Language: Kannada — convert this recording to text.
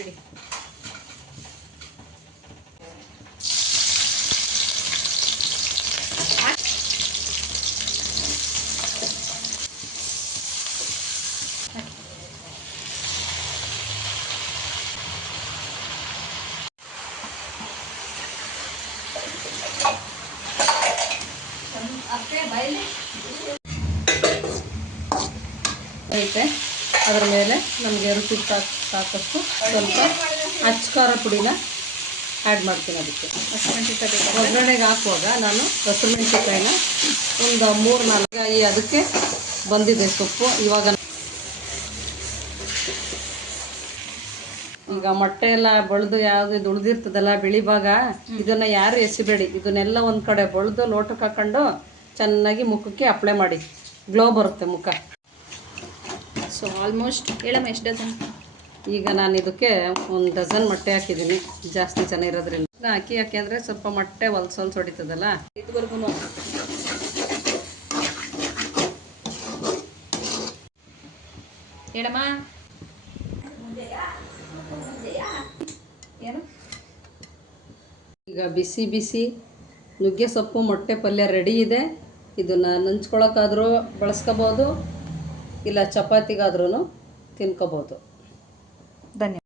ಬಿಡಿ. ಐತೆ ಅದರ ಮೇಲೆ ನಮಗೆ ರುಚಿಗೆ ಸಾಕಷ್ಟು ಸ್ವಲ್ಪ ಅಚ್ಚಕಾರ ಪುಡಿನ ಆ್ಯಡ್ ಮಾಡ್ತೀನಿ. ಅದಕ್ಕೆ ಒಗ್ಗರಣೆಗೆ ಹಾಕುವಾಗ ನಾನು ಹಸಿರು ಮೆಣಸಿನ್ಕಾಯಿನ ಒಂದು 3-4 ಅದಕ್ಕೆ ಬಂದಿದೆ ಸೊಪ್ಪು. ಇವಾಗ ಈಗ ಮೊಟ್ಟೆ ಎಲ್ಲ ಬಳ್ದು ಯಾವುದು ಉಳಿದಿರ್ತದಲ್ಲ ಬಿಳಿ ಭಾಗ, ಇದನ್ನು ಯಾರು ಎಸಿಬೇಡಿ. ಇದನ್ನೆಲ್ಲ ಒಂದು ಕಡೆ ಬಳ್ದು ಲೋಟಕ್ಕೆ ಹಾಕೊಂಡು ಚೆನ್ನಾಗಿ ಮುಖಕ್ಕೆ ಅಪ್ಲೈ ಮಾಡಿ, ಗ್ಲೋ ಬರುತ್ತೆ ಮುಖ. ಸೊ ಆಲ್ಮೋಸ್ಟ್ ಹೇಳಮ್ಮ ಎಷ್ಟು ಡಜನ್? ಈಗ ನಾನು ಇದಕ್ಕೆ 1 ಡಜನ್ ಮೊಟ್ಟೆ ಹಾಕಿದ್ದೀನಿ, ಜಾಸ್ತಿ ಜನ ಇರೋದ್ರಿಂದ. ಹಾಕಿ ಅಂದರೆ ಸ್ವಲ್ಪ ಮೊಟ್ಟೆ ಹೊಲ್ಸು ಹೊಡಿತದಲ್ಲ, ಇದುವರೆಗೂ ಹೇಳಮ್ಮ. ಏನು ಈಗ ಬಿಸಿ ಬಿಸಿ ನುಗ್ಗೆ ಸೊಪ್ಪು ಮೊಟ್ಟೆ ಪಲ್ಯ ರೆಡಿ ಇದೆ. ಇದನ್ನು ನಂಚ್ಕೊಳಕ್ಕಾದರೂ ಬಳಸ್ಕೋಬೋದು, ಇಲ್ಲ ಚಪಾತಿಗಾದ್ರೂ ತಿನ್ಕೋಬೋದು. ಧನ್ಯವಾದ.